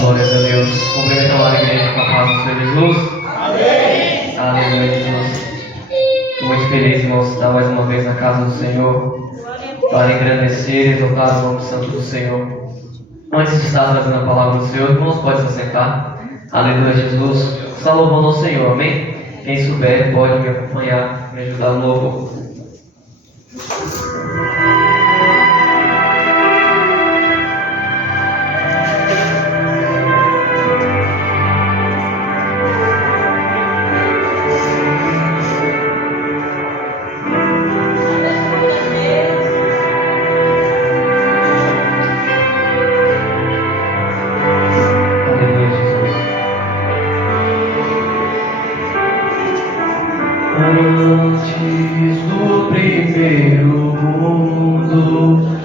Glórias a Deus. Cumprimentam a igreja com a paz do Senhor Jesus. Amém. Aleluia, Jesus. Estou muito feliz, irmãos, de estar mais uma vez na casa do Senhor para engrandecer e exaltar o nome santo do Senhor. Antes de estar trazendo a palavra do Senhor, irmãos, pode se assentar. Aleluia, Jesus. Está louvando ao Senhor, amém? Quem souber pode me acompanhar, me ajudar no louvor.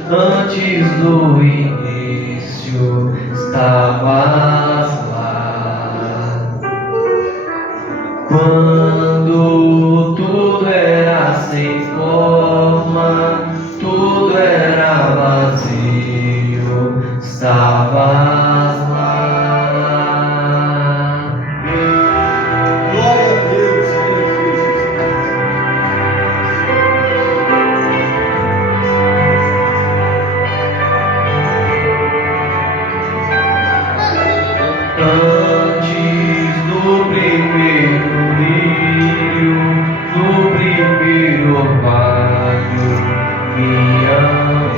Antes do início, estavas lá. Quando tudo era sem forma, tudo era vazio, estavas lá. Glória a Deus. Antes do primeiro rio, do primeiro orvalho, me amou.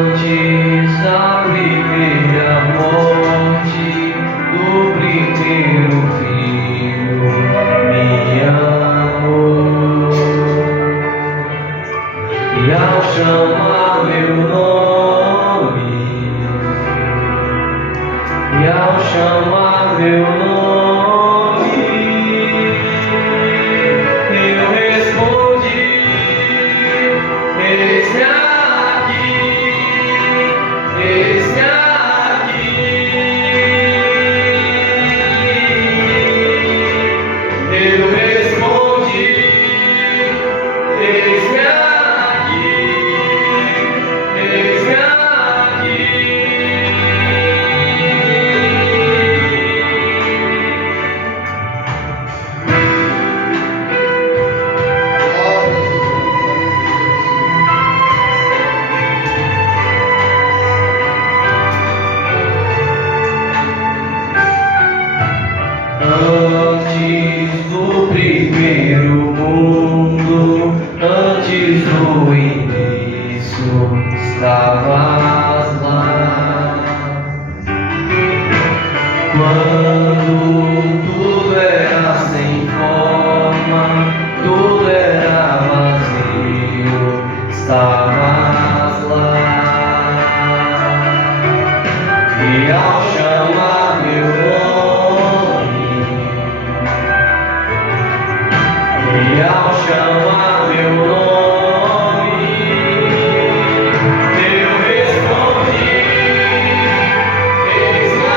Antes da primeira morte, do primeiro filho, me amou. E ao chamar meu nome, e ao chamar meu nome, eu respondi: eis-me aqui, eis-me aqui. Eu respondi: eis-me aqui, eis-me aqui. Antes do primeiro mundo, antes do início, estavas lá. Quando tudo era sem forma, tudo era vazio, estavas lá. E ao chamar meu nome, e ao chamar meu nome, eu respondi: eis-me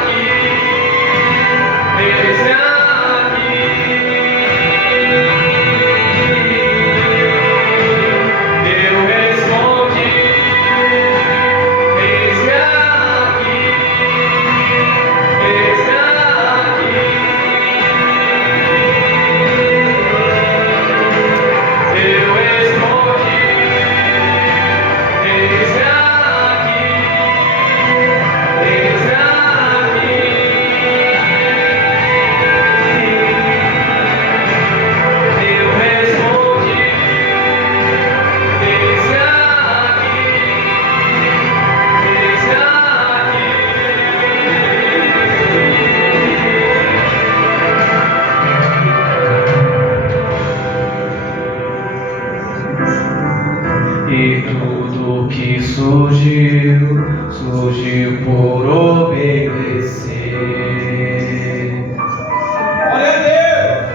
aqui, eis-me aqui. Eu respondi: eis-me aqui, eis-me aqui. Eu respondi: eis-me aqui, eis-me aqui. Eu respondi: eis-me aqui, eis-me aqui. E tudo que surgiu, surgiu por obedecer. Glória a Deus.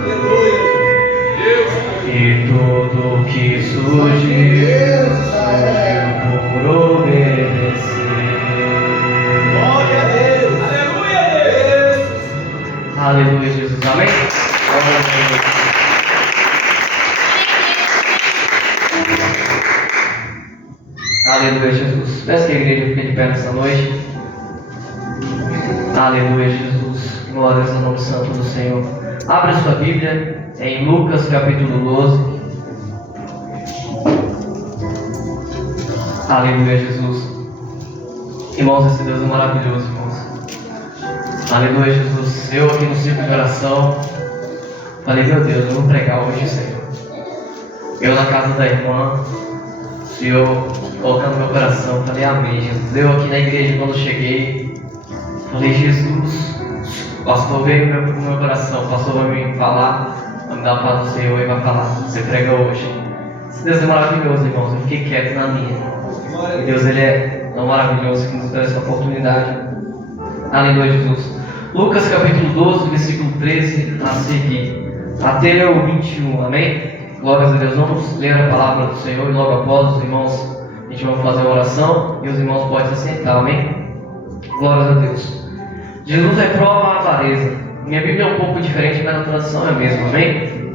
Aleluia. Deus. E tudo que surgiu, surgiu por obedecer. Glória a Deus. Aleluia, Deus. Aleluia, Jesus. Amém? Glória a Deus. Aleluia, Jesus. Peço que a igreja fique de pé nessa noite. Aleluia, Jesus. Glórias ao nome santo do Senhor. Abra sua Bíblia em Lucas capítulo 12. Aleluia, Jesus. Irmãos, esse Deus é maravilhoso, irmãos. Aleluia, Jesus. Eu aqui no círculo de oração falei, meu Deus, eu vou pregar hoje, Senhor. Eu na casa da irmã, Senhor, colocando meu coração, falei, amém, Jesus. Eu aqui na igreja, quando cheguei, falei, Jesus, o pastor veio no meu coração, o pastor vai me falar, vai me dar a paz do Senhor e vai falar, você prega hoje. Esse Deus é maravilhoso, irmãos, eu fiquei quieto na minha. E Deus, Ele é tão maravilhoso que nos dá essa oportunidade. Aleluia, Jesus. Lucas capítulo 12, versículo 13 a seguir, até o 21, amém? Glórias a Deus. Vamos ler a palavra do Senhor e logo após os irmãos, a gente vai fazer uma oração e os irmãos podem se assentar, amém? Glórias a Deus. Jesus reprova a avareza. Minha Bíblia é um pouco diferente, mas a tradução é a mesma, amém?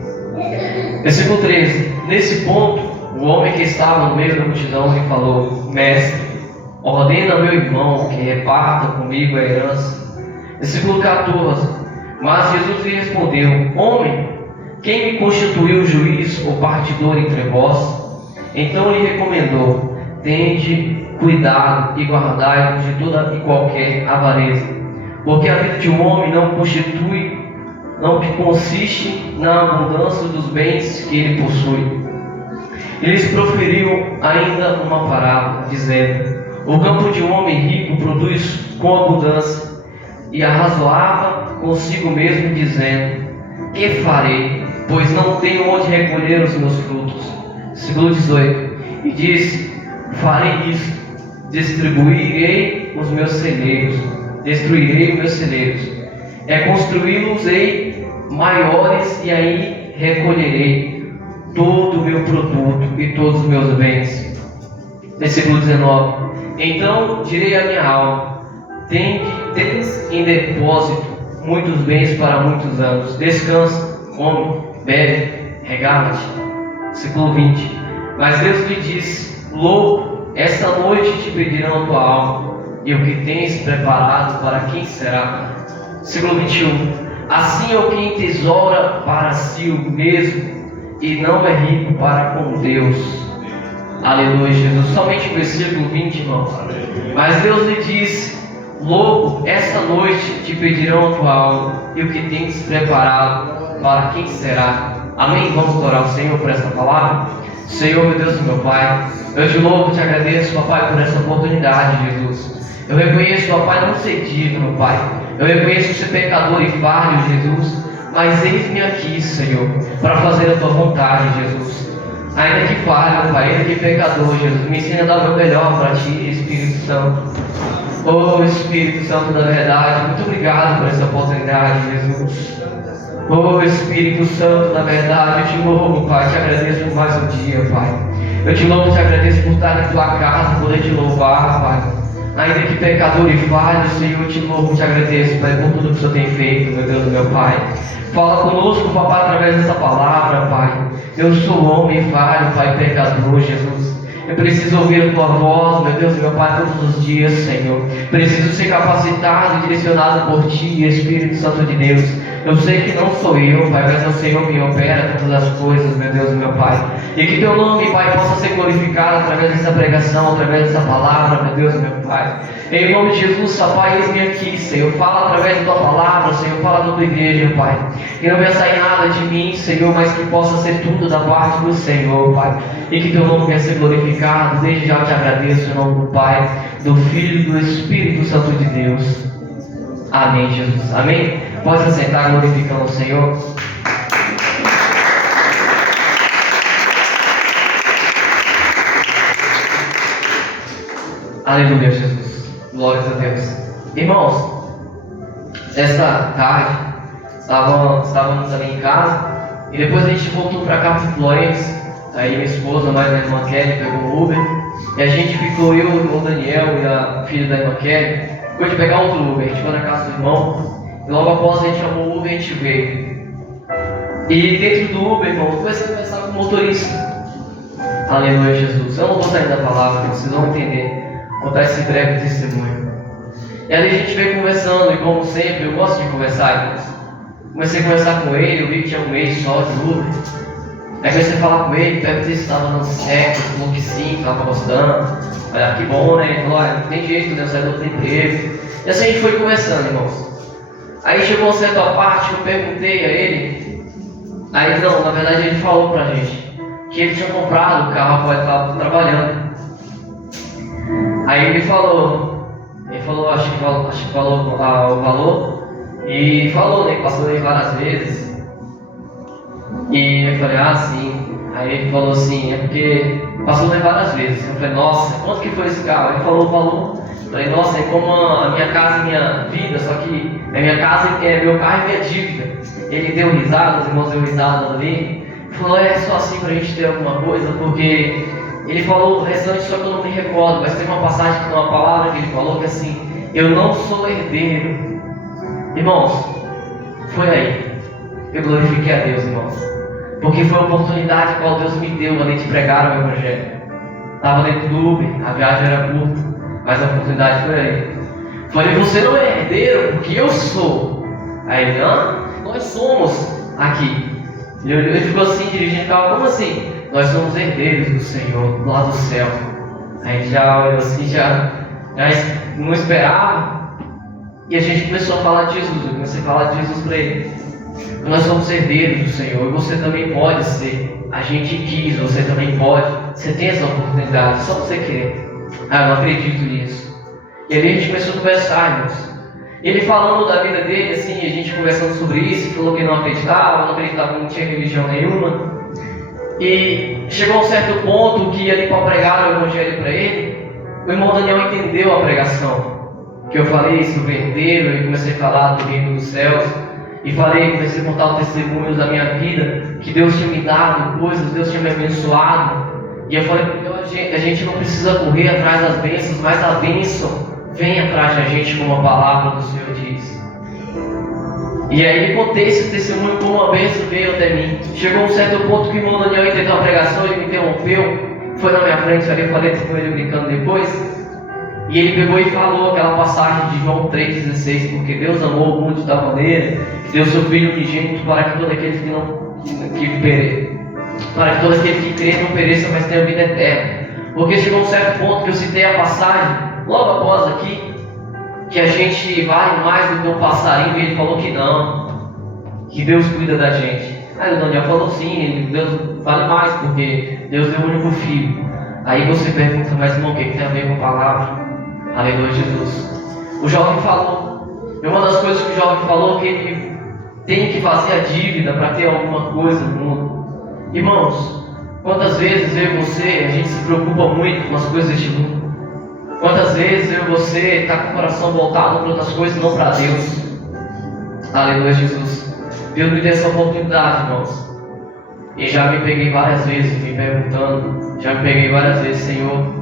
Versículo 13. Nesse ponto, o homem que estava no meio da multidão lhe falou, Mestre, ordena ao meu irmão que reparta comigo a herança. Versículo 14. Mas Jesus lhe respondeu, Homem, quem me constituiu juiz ou partidor entre vós? Então lhe recomendou, tende cuidado e guardai-vos de toda e qualquer avareza, porque a vida de um homem não consiste na abundância dos bens que ele possui. Eles proferiu ainda uma parábola, dizendo, o campo de um homem rico produz com abundância, e arrazoava consigo mesmo, dizendo, que farei, pois não tenho onde recolher os meus frutos. Versículo 18. E disse, farei isto, destruirei os meus celeiros, construí-los-ei maiores, e aí recolherei todo o meu produto e todos os meus bens. Versículo 19. Então direi à minha alma, tens em depósito muitos bens para muitos anos, descansa, come, bebe, regala-te. Versículo 20. Mas Deus lhe disse, louco, esta noite te pedirão a tua alma, e o que tens preparado para quem será? Versículo 21. Assim é o quem tesoura para si o mesmo, e não é rico para com Deus. Aleluia, Jesus. Somente o versículo 20, irmãos. Mas Deus lhe disse, louco, esta noite te pedirão a tua alma, e o que tens preparado para quem será? Amém? Vamos orar ao Senhor por essa palavra. Senhor, meu Deus e meu Pai, eu te louvo, te agradeço, papai, por essa oportunidade, Jesus. Eu reconheço, papai, não ser digno, meu Pai. Eu reconheço ser pecador e falho, Jesus. Mas eis-me aqui, Senhor, para fazer a tua vontade, Jesus. Ainda que falho, Pai, ainda que pecador, Jesus, me ensina a dar o meu melhor para ti, Espírito Santo. Oh, Espírito Santo da verdade, muito obrigado por essa oportunidade, Jesus. Oh, Espírito Santo da verdade, eu te louvo, Pai, te agradeço por mais um dia, Pai. Eu te louvo, te agradeço por estar em tua casa, poder te louvar, Pai. Ainda que pecador e falho, Senhor, eu te louvo, te agradeço, Pai, por tudo que o Senhor tem feito, meu Deus, meu Pai. Fala conosco, papai, através dessa palavra, Pai. Eu sou homem falho, Pai, pecador, Jesus. Eu preciso ouvir a tua voz, meu Deus, meu Pai, todos os dias, Senhor. Preciso ser capacitado e direcionado por ti, Espírito Santo de Deus. Eu sei que não sou eu, Pai, mas é o Senhor quem opera todas as coisas, meu Deus, meu Pai. E que teu nome, Pai, possa ser glorificado através dessa pregação, através dessa palavra, meu Deus, meu Pai. Em nome de Jesus, Pai, eis-me aqui, Senhor. Fala através da tua palavra, Senhor. Fala da tua igreja, Pai. Que não venha sair nada de mim, Senhor, mas que possa ser tudo da parte do Senhor, Pai. E que teu nome venha ser glorificado. Desde já eu te agradeço em nome do Pai, do Filho e do Espírito Santo de Deus. Amém, Jesus. Amém? Pode se sentar glorificando o Senhor. Aleluia, Jesus. Glórias a Deus. Irmãos, esta tarde estávamos ali em casa e depois a gente voltou para cá para Florença. Aí minha esposa, mais a irmã Kelly, pegou um Uber e a gente ficou, eu, o irmão Daniel e a filha da irmã Kelly, ficou de pegar outro Uber. A gente foi na casa do irmão e logo após a gente chamou o Uber e a gente veio. E dentro do Uber, irmão, eu comecei a conversar com o motorista. Aleluia, Jesus. Eu não vou sair da palavra, porque vocês vão entender. Vou contar esse breve testemunho. E ali a gente veio conversando, e como sempre, eu gosto de conversar, irmãos. Comecei a conversar com ele, eu vi que tinha um mês só de Uber. Aí comecei a falar com ele, perguntei se estava dando certo, ele falou que sim, estava gostando. Olha, que bom, né? Ele falou, olha, não tem jeito, Deus sai do outro emprego. E assim a gente foi conversando, irmãos. Aí chegou uma certa parte que eu perguntei a ele. Aí não, na verdade ele falou pra gente que ele tinha comprado o carro qual ele estava trabalhando. Aí ele falou, acho que falou o valor. E falou, né, que passou aí várias vezes. E eu falei, ah, sim. Aí ele falou assim, é porque passou aí várias vezes. Eu falei, nossa, quanto que foi esse carro? Ele falou o valor. Eu falei, nossa, é como a minha casa e minha vida, só que é minha casa, é meu carro e minha dívida. Ele deu risada, os irmãos deu risada ali. Ele falou, é só assim pra gente ter alguma coisa, porque ele falou o restante, só que eu não me recordo, mas tem uma passagem, uma palavra que ele falou que assim, eu não sou herdeiro. Irmãos, foi aí. Eu glorifiquei a Deus, irmãos. Porque foi a oportunidade que Deus me deu além de pregar o Evangelho. Estava dentro do Uber, a viagem era curta, mas a oportunidade foi aí. Falei, você não é herdeiro, porque eu sou. Aí ele, nós somos aqui. Ele ficou assim, dirigindo o carro, como assim? Nós somos herdeiros do Senhor, lá do céu. Aí ele já olhou assim, já não esperava. E a gente começou a falar de Jesus, eu comecei a falar de Jesus para ele. Nós somos herdeiros do Senhor, e você também pode ser. A gente quis, você também pode. Você tem essa oportunidade, só você querer. Ah, eu não acredito nisso. E ali a gente começou a conversar, irmãos. E ele falando da vida dele, assim, a gente conversando sobre isso, falou que não acreditava, não tinha religião nenhuma. E chegou a um certo ponto que ali para pregar o Evangelho para ele, o irmão Daniel entendeu a pregação. Que eu falei sobre o herdeiro, e comecei a falar do reino dos céus, e comecei a contar o testemunho da minha vida, que Deus tinha me dado coisas, Deus tinha me abençoado. E eu falei, a gente não precisa correr atrás das bênçãos, mas a bênção vem atrás da gente, como a palavra do Senhor diz. E aí eu contei esse testemunho como uma bênção veio até mim. Chegou um certo ponto que o irmão Daniel entendeu a pregação, ele me interrompeu, foi na minha frente, ali falei com ele brincando depois. E ele pegou e falou aquela passagem de João 3,16, porque Deus amou o mundo de tal maneira, que deu seu Filho unigênito para que todo aquele que crê não pereça, mas tenha vida eterna. Porque chegou um certo ponto que eu citei a passagem, logo após aqui, que a gente vale mais do que um passarinho, e ele falou que não, que Deus cuida da gente. Aí o Daniel falou sim, Deus vale mais, porque Deus é o único Filho. Aí você pergunta, mas irmão, o que tem a ver com a palavra? Aleluia, Jesus. O jovem falou, e uma das coisas que o jovem falou, que ele tem que fazer a dívida para ter alguma coisa no mundo. Irmãos, quantas vezes eu e você, a gente se preocupa muito com as coisas deste mundo? Quantas vezes eu e você está com o coração voltado para outras coisas, não para Deus? Aleluia, Jesus. Deus me deu essa oportunidade, irmãos. E já me peguei várias vezes me perguntando, Senhor,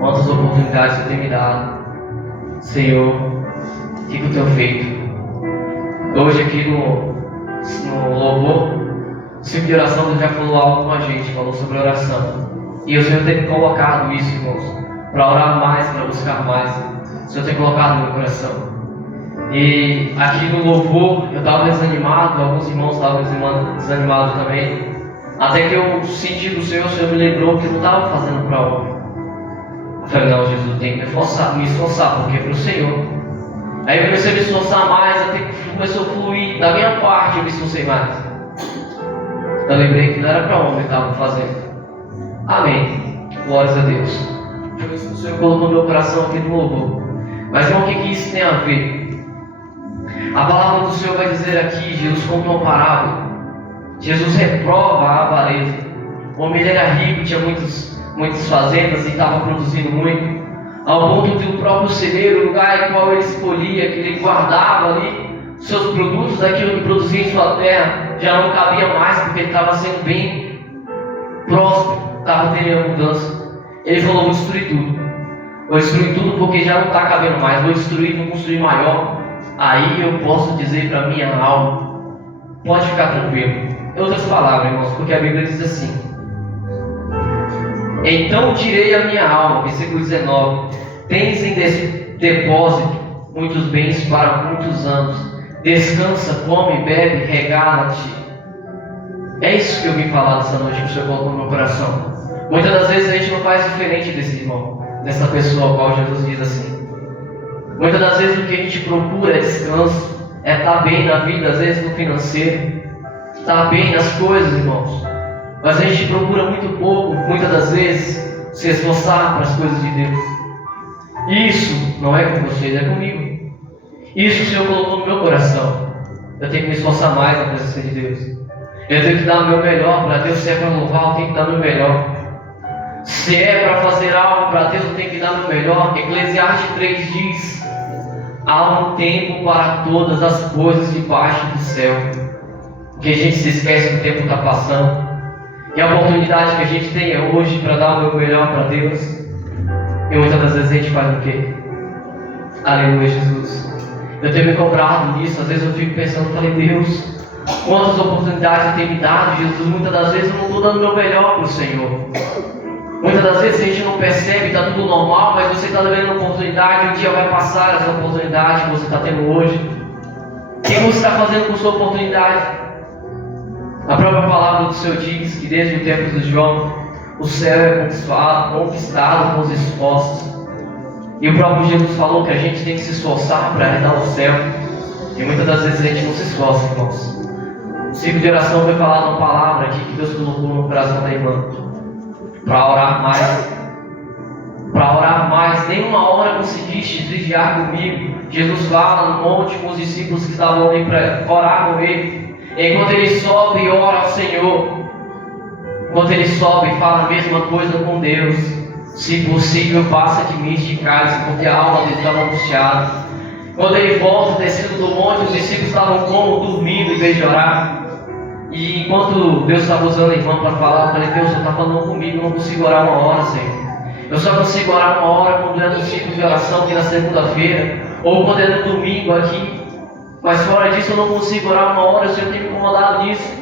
quantas oportunidades você tem me dado? Senhor, o que eu tenho feito? Hoje aqui no louvor, o ciclo de oração, Deus já falou algo com a gente, falou sobre oração. E o Senhor tem colocado isso, irmãos, para orar mais, para buscar mais. O Senhor tem colocado no meu coração. E aqui no louvor, eu estava desanimado, alguns irmãos estavam desanimados também. Até que eu senti do Senhor, o Senhor me lembrou que eu não estava fazendo para obra. Eu falei, não, Jesus, eu tenho que me esforçar, porque é para o Senhor. Aí eu comecei a me esforçar mais, até que começou a fluir. Da minha parte, eu me esforcei mais. Eu lembrei que não era para onde eu estava fazendo. Amém. Glórias a Deus. Foi isso que o Senhor colocou no meu coração aqui no louvor. Mas irmão, o que isso tem a ver? A palavra do Senhor vai dizer aqui, Jesus conta uma parábola. Jesus reprova a avareza. O homem era rico, tinha muitas fazendas e estava produzindo muito, ao ponto de o próprio celeiro, o lugar em qual ele escolhia, que ele guardava ali seus produtos, aquilo que produzia em sua terra, já não cabia mais, porque ele estava sendo bem próspero, estava tendo abundância. Ele falou, vou destruir tudo porque já não está cabendo mais, vou construir maior. Aí eu posso dizer para minha alma, pode ficar tranquilo. Em outras palavras, irmãos, porque a Bíblia diz assim: Então direi à minha alma, versículo 19: tens em depósito muitos bens para muitos anos. Descansa, come, bebe, regala-te. É isso que eu vim falar nessa noite que o Senhor colocou no meu coração. Muitas das vezes a gente não faz diferente desse irmão, dessa pessoa a qual Jesus diz assim. Muitas das vezes o que a gente procura é descanso, é estar bem na vida, às vezes no financeiro, estar bem nas coisas, irmãos. Mas a gente procura muito pouco, muitas das vezes, se esforçar para as coisas de Deus. Isso não é com vocês, é comigo. Isso o Senhor colocou no meu coração. Eu tenho que me esforçar mais na presença de Deus. Eu tenho que dar o meu melhor para Deus. Se é para louvar, eu tenho que dar o meu melhor. Se é para fazer algo para Deus, eu tenho que dar o meu melhor. Eclesiastes 3 diz: há um tempo para todas as coisas debaixo do céu. Que a gente se esquece que o tempo está passando. E a oportunidade que a gente tem é hoje para dar o meu melhor para Deus. E muitas das vezes a gente faz o quê? Aleluia, Jesus. Eu tenho me cobrado nisso. Às vezes eu fico pensando, falei, Deus, quantas oportunidades tem me dado, Jesus. Muitas das vezes eu não estou dando o meu melhor para o Senhor. Muitas das vezes a gente não percebe, está tudo normal, mas você está dando uma oportunidade. Um dia vai passar essa oportunidade que você está tendo hoje. O que você está fazendo com sua oportunidade? A própria palavra do Senhor diz que desde o tempo de João, o céu é conquistado com os esforços. E o próprio Jesus falou que a gente tem que se esforçar para herdar o céu. E muitas das vezes a gente não se esforça, irmãos. O ciclo de oração foi falar uma palavra aqui que Deus colocou no coração da irmã. Para orar mais. Para orar mais. Nenhuma hora conseguiste vigiar comigo. Jesus fala no monte com os discípulos que estavam ali para orar com ele. Enquanto ele sobe e ora ao Senhor, enquanto ele sobe e fala a mesma coisa com Deus: se possível, passa de mim este cálice, porque a alma dele estava angustiada. Quando ele volta descendo do monte, os discípulos estavam como? Dormindo em vez de orar. E enquanto Deus estava usando a irmã para falar, eu falei: Deus, você está falando comigo, eu não consigo orar uma hora, Senhor. Eu só consigo orar uma hora quando é no ciclo de oração aqui na segunda-feira, ou quando é no domingo aqui. Mas fora disso eu não consigo orar uma hora, o Senhor tem me incomodado nisso.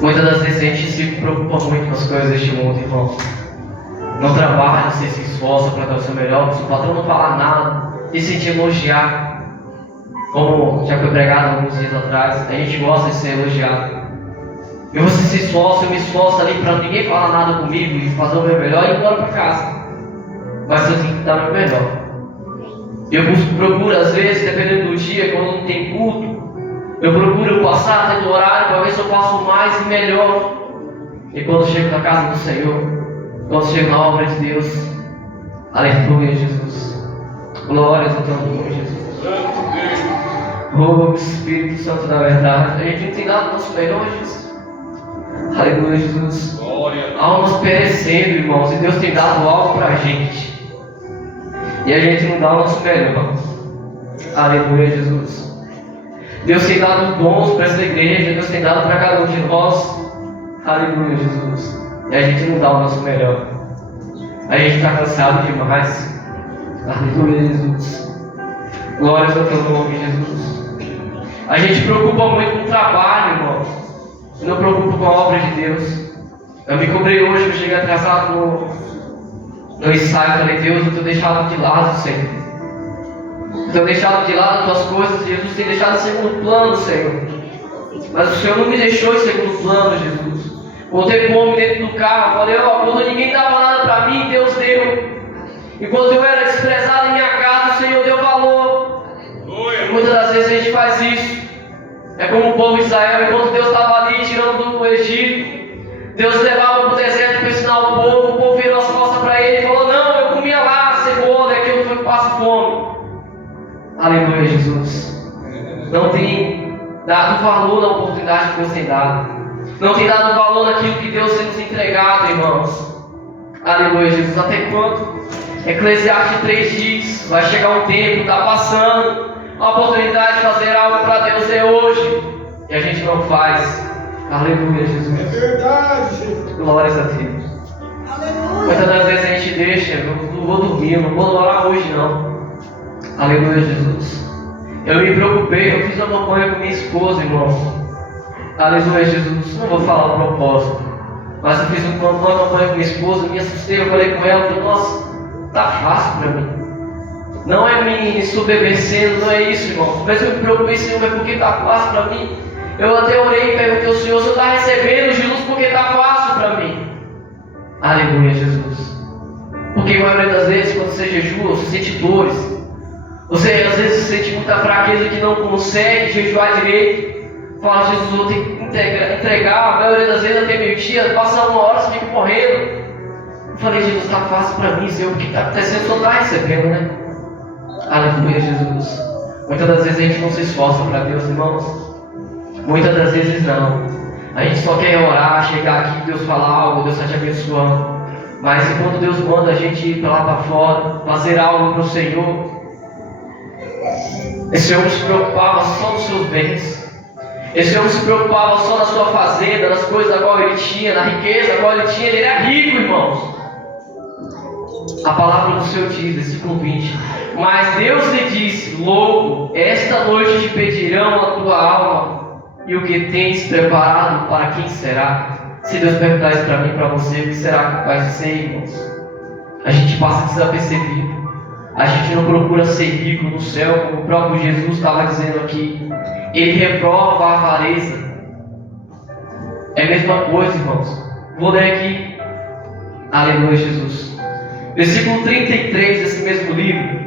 Muitas das vezes a gente se preocupa muito com as coisas deste mundo, irmão. Não trabalha, você se esforça para dar o seu melhor, se o patrão não falar nada, e se te elogiar. Como já foi pregado alguns dias atrás, a gente gosta de ser elogiado. E você se esforça, eu me esforço ali para ninguém falar nada comigo e fazer o meu melhor e ir embora para casa. Mas eu tenho que dar o meu melhor. Eu procuro, às vezes, dependendo do dia, quando não tem culto, eu procuro passar até do horário para ver se eu faço mais e melhor. E quando chego na casa do Senhor, quando chego na obra de Deus, aleluia, Jesus. Glórias ao teu nome, Jesus. Oh, Espírito Santo da verdade, a gente não tem dado o nosso melhor, Jesus. Aleluia, Jesus. Almas perecendo, irmãos, e Deus tem dado algo para a gente. E a gente não dá o nosso melhor. Aleluia, Jesus. Deus tem dado dons para essa igreja. Deus tem dado para cada um de nós. Aleluia, Jesus. E a gente não dá o nosso melhor. A gente está cansado demais. Aleluia, Jesus. Glórias ao teu nome, Jesus. A gente preocupa muito com o trabalho, irmão. Não preocupa com a obra de Deus. Eu me cobrei hoje que eu cheguei atrasado no ensaio. Falei: Deus, eu tenho deixado de lado, Senhor. Eu tenho deixado de lado as tuas coisas. Jesus tem deixado em segundo plano, Senhor. Mas o Senhor não me deixou em segundo plano, Jesus. Botei fome dentro do carro. Falei: quando ninguém dava nada para mim, Deus deu. E quando eu era desprezado em minha casa, o Senhor deu valor. E muitas das vezes a gente faz isso. É como o povo de Israel. Enquanto Deus estava ali tirando do Egito, Deus levava para o deserto para ensinar o povo virou as costas para ele e falou: não, eu comia lá a cebola, e aquilo foi que passa fome. Aleluia, Jesus. Não tem dado valor na oportunidade que Deus tem dado. Não tem dado valor naquilo que Deus tem nos entregado, irmãos. Aleluia, Jesus. Até quando? Eclesiastes 3 diz: vai chegar um tempo, está passando, a oportunidade de fazer algo para Deus é hoje, e a gente não faz. Aleluia, Jesus. É verdade, Jesus. Glórias a Deus. Aleluia. Muitas das vezes a gente deixa: eu não vou dormir, eu não vou orar hoje não. Aleluia, Jesus. Eu me preocupei, eu fiz uma campanha com minha esposa, irmão. Aleluia, Jesus. Não vou falar o propósito, Mas eu fiz uma campanha com minha esposa, me assustei, eu falei com ela, falei, nossa, tá fácil para mim. Não é me submergendo, não é isso, irmãos. Mas eu me preocupei, Senhor, mas por que tá fácil para mim? Eu até orei e perguntei ao Senhor, o Senhor está recebendo Jesus porque tá fácil para mim. Aleluia, Jesus. Porque a maioria das vezes, quando você jejua, você sente dores. Você às vezes sente muita fraqueza que não consegue jejuar direito. Fala, Jesus, eu vou ter que entregar. A maioria das vezes até meio-dia, passa uma hora, você fica correndo. Eu falei, Jesus, está fácil para mim, Senhor, porque está acontecendo, o Senhor está recebendo, né? Aleluia, Jesus. Muitas das vezes a gente não se esforça para Deus, irmãos. Muitas das vezes não. A gente só quer orar, chegar aqui, Deus falar algo, Deus está te abençoando. Mas quando Deus manda a gente ir para lá para fora, fazer algo para o Senhor, esse homem se preocupava só nos seus bens. Esse homem se preocupava só na sua fazenda, nas coisas a qual ele tinha, na riqueza a qual ele tinha. Ele era rico, irmãos. A palavra do Senhor diz, versículo 20: mas Deus lhe disse, louco, esta noite te pedirão a tua alma, e o que tens preparado para quem será? Se Deus perguntar isso para mim e para você, o que será que vai ser, irmãos? A gente passa desapercebido. A gente não procura ser rico no céu, como o próprio Jesus estava dizendo aqui. Ele reprova a avareza. É a mesma coisa, irmãos. Vou ler aqui. Aleluia, Jesus. Versículo 33 desse mesmo livro: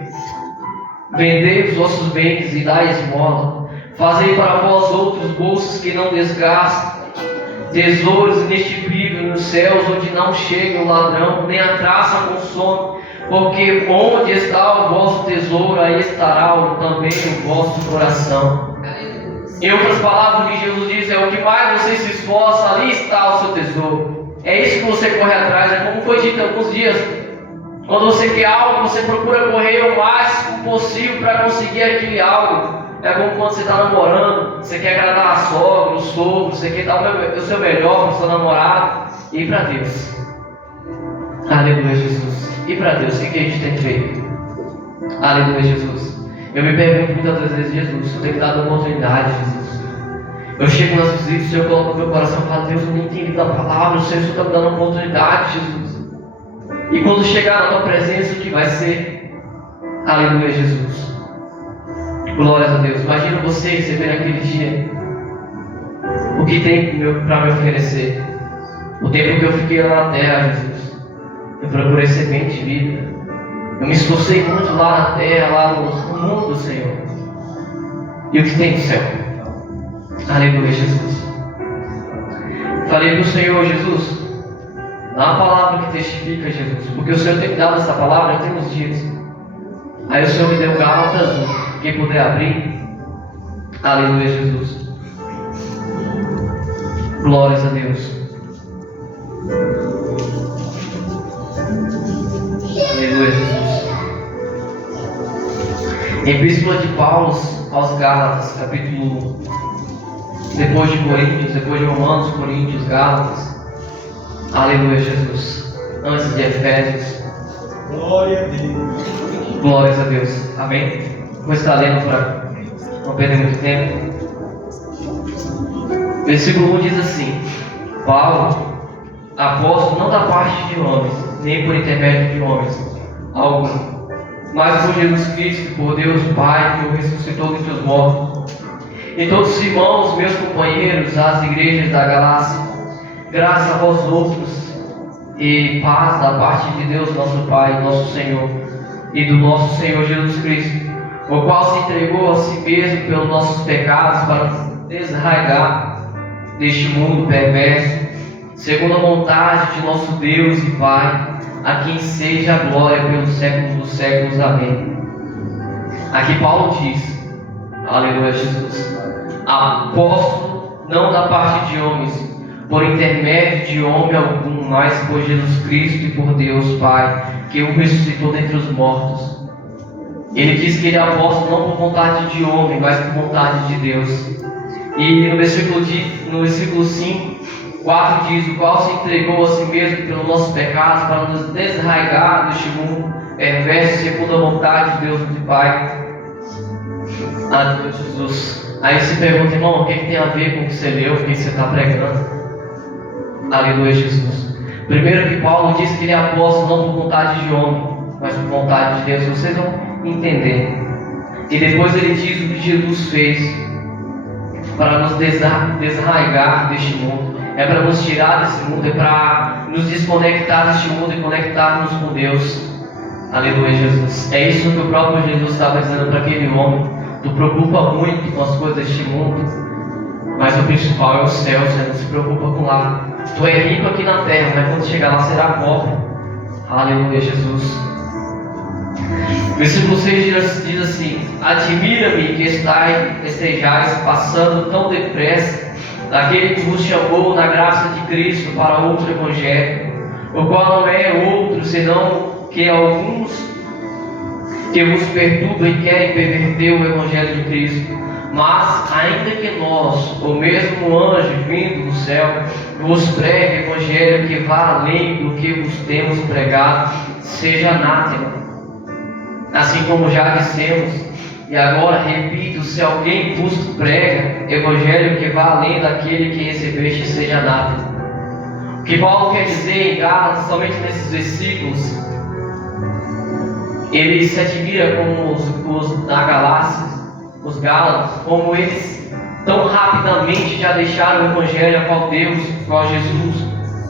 vendei os vossos bens e dai esmola. Fazei para vós outros bolsas que não desgastam, tesouros inextinguíveis nos céus, onde não chega o ladrão, nem a traça consome. Porque onde está o vosso tesouro, aí estará também o vosso coração. Em outras palavras, o que Jesus diz é: o que mais você se esforça, ali está o seu tesouro. É isso que você corre atrás. É como foi dito alguns dias: quando você quer algo, você procura correr o máximo possível para conseguir aquele algo. É como quando você está namorando, você quer agradar a sogra, o sogro, você quer dar o seu melhor para o seu namorado. E para Deus, aleluia, Jesus. E para Deus, o que a gente tem feito? Aleluia, Jesus. Eu me pergunto muitas vezes: Jesus, eu tenho que dar uma oportunidade, Jesus. Eu chego nas visitas, o Senhor coloca no meu coração e fala: Deus, eu nem entendi da palavra, o Senhor está me dando uma oportunidade, Jesus. E quando chegar na tua presença, o que vai ser? Aleluia, Jesus. Glórias a Deus. Imagina você receber naquele dia o que tem para me oferecer. O tempo que eu fiquei lá na terra, Jesus, eu procurei semente de vida. Eu me esforcei muito lá na terra, lá no mundo, Senhor. E o que tem no céu? Aleluia, Jesus. Falei para o Senhor: Jesus, dá uma palavra que testifica, Jesus, porque o Senhor tem me dado essa palavra tem uns dias. Aí o Senhor me deu Gálatas 1. Quem puder abrir. Aleluia, Jesus. Glórias a Deus. Aleluia, Jesus. Epístola de Paulo aos Gálatas, capítulo 1. Depois de Coríntios, depois de Romanos, Coríntios, Gálatas. Aleluia, Jesus. Antes de Efésios. Glória a Deus. Glórias a Deus. Amém? Vou estar lendo para não perder muito tempo. Versículo 1 diz assim: Paulo, apóstolo, não da parte de homens, nem por intermédio de homens algum, mas por Jesus Cristo, por Deus Pai, que o ressuscitou dentre os mortos. E todos os irmãos, meus companheiros, às igrejas da Galácia, graça a vós outros e paz da parte de Deus, nosso Pai, nosso Senhor, e do nosso Senhor Jesus Cristo, o qual se entregou a si mesmo pelos nossos pecados, para desarraigar deste mundo perverso, segundo a vontade de nosso Deus e Pai, a quem seja a glória pelos séculos dos séculos. Amém. Aqui Paulo diz: aleluia, Jesus, apóstolo, não da parte de homens, por intermédio de homem algum, mas por Jesus Cristo e por Deus Pai, que o ressuscitou dentre os mortos. Ele diz que ele é apóstolo não por vontade de homem, mas por vontade de Deus. E no versículo 5, 4 diz: o qual se entregou a si mesmo pelos nossos pecados, para nos desarraigar deste mundo perverso, segundo a vontade de Deus e Pai. Aleluia, Jesus. Aí se pergunta: irmão, o que tem a ver com o que você leu, o que você está pregando? Aleluia, Jesus. Primeiro que Paulo disse que ele é apóstolo não por vontade de homem, mas por vontade de Deus. Vocês vão entender. E depois ele diz o que Jesus fez para nos desarraigar deste mundo. É para nos tirar desse mundo, é para nos desconectar deste mundo e conectarmos com Deus. Aleluia, Jesus. É isso que o próprio Jesus estava dizendo para aquele homem. Tu preocupa muito com as coisas deste mundo, mas o principal é o céu. Você não se preocupa com lá. Tu é rico aqui na terra, mas quando chegar lá será pobre. Aleluia, Jesus. Versículo 6 diz assim: admira-me que estejais passando tão depressa daquele que vos chamou na graça de Cristo para outro evangelho, o qual não é outro senão que alguns que vos perturbam e querem perverter o evangelho de Cristo. Mas ainda que nós, ou mesmo anjo vindo do céu, vos pregue o evangelho que vá além do que vos temos pregado, seja anátema. Assim como já dissemos, e agora repito, se alguém vos prega evangelho que vá além daquele que recebeste, seja anátema. O que Paulo quer dizer em Gálatas, somente nesses versículos, ele se admira como os da Galácia, os Gálatas, como eles tão rapidamente já deixaram o evangelho a qual Deus, qual Jesus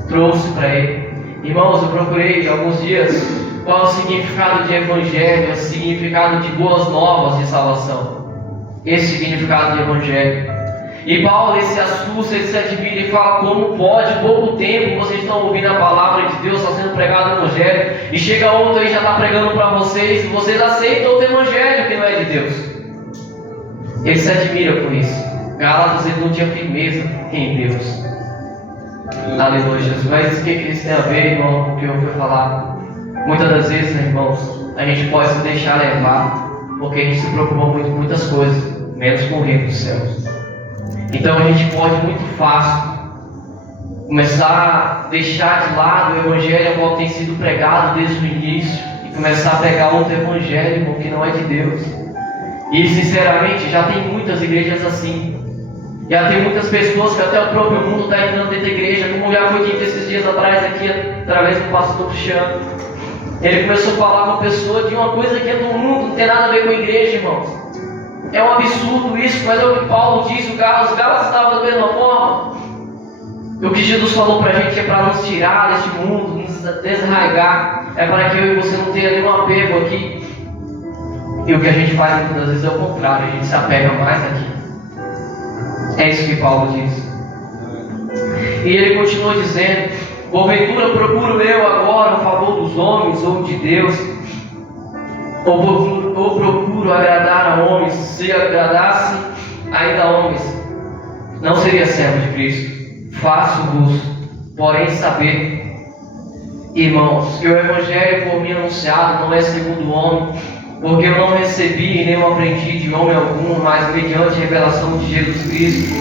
trouxe para ele. Irmãos, eu procurei alguns dias qual é o significado de evangelho, o significado de boas novas de salvação. Esse significado de evangelho. E Paulo, ele se assusta, ele se admira e fala: como pode, em pouco tempo vocês estão ouvindo a palavra de Deus, está sendo pregado o evangelho, e chega outro e já está pregando para vocês, e vocês aceitam outro evangelho que não é de Deus. Ele se admira por isso. Gálatas, ele não tinha firmeza em Deus. Aleluia, Jesus. Mas o que isso tem a ver, irmão, com o que eu fui falar? Muitas das vezes, né, irmãos, a gente pode se deixar levar, porque a gente se preocupa muito com muitas coisas, menos com o reino dos céus. Então a gente pode muito fácil começar a deixar de lado o evangelho qual tem sido pregado desde o início e começar a pegar outro evangelho que não é de Deus. E sinceramente já tem muitas igrejas assim. Já tem muitas pessoas que até o próprio mundo está entrando dentro da igreja, como já foi dito esses dias atrás aqui através do pastor Cristiano. Ele começou a falar com a pessoa de uma coisa que é do mundo, não tem nada a ver com a igreja, irmãos. É um absurdo isso, mas é o que Paulo diz, os Gálatas estavam da mesma forma. E o que Jesus falou para a gente é para nos tirar deste mundo, nos desarraigar, é para que eu e você não tenha nenhum apego aqui. E o que a gente faz muitas vezes é o contrário, a gente se apega mais aqui. É isso que Paulo diz. E ele continua dizendo: porventura procuro eu agora o favor dos homens ou de Deus? Ou procuro agradar a homens? Se agradasse ainda a homens, não seria servo de Cristo. Faço-vos, porém, saber, irmãos, que o evangelho por mim anunciado não é segundo o homem, porque eu não recebi e nem aprendi de homem algum, mas mediante a revelação de Jesus Cristo.